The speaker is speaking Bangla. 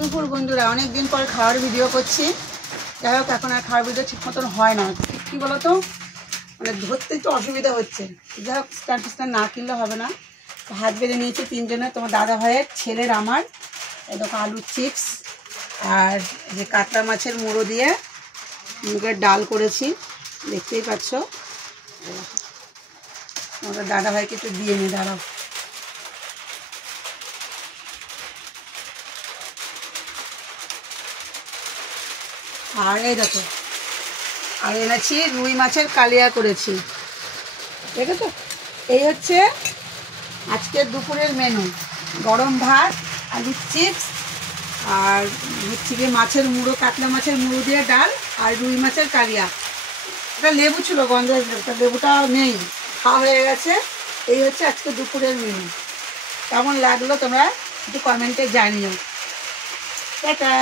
দুপুর বন্ধুরা, অনেক দিন পর খাওয়ার ভিডিও করছি। যাই হোক, এখন আর খাওয়ার ভিডিও ঠিক মতন হয় না। কী বলো তো, মানে ধরতে একটু অসুবিধা হচ্ছে। যাই হোক, স্ট্যান্ড ফিস্ট্যান্ড না কিনলে হবে না। হাত বেঁধে নিয়েছি তিনজনে, তোমার দাদা ভাইয়ের, ছেলের, আমার। এই দেখো আলুর চিপস আর যে কাতলা মাছের মুড়ো দিয়ে মুগের ডাল করেছি, দেখতেই পাচ্ছ। তোমাদের দাদা ভাইকে একটু দিয়ে নি, দাঁড়াও। আর এই দেখো, আর এনেছি রুই মাছের কালিয়া করেছি, ঠিক আছে। এই হচ্ছে আজকের দুপুরের মেনু। গরম ভাত, আলুর চিপস, আর হচ্ছে গিয়ে মাছের মুড়ো, কাতলা মাছের মুড়ো দিয়ে ডাল, আর রুই মাছের কালিয়া। এটা লেবু ছিল, গন্ধের লেবুটা, লেবুটা নেই, খাওয়া হয়ে গেছে। এই হচ্ছে আজকে দুপুরের মেনু। কেমন লাগলো তোমরা একটু কমেন্টে জানিও। টাটা।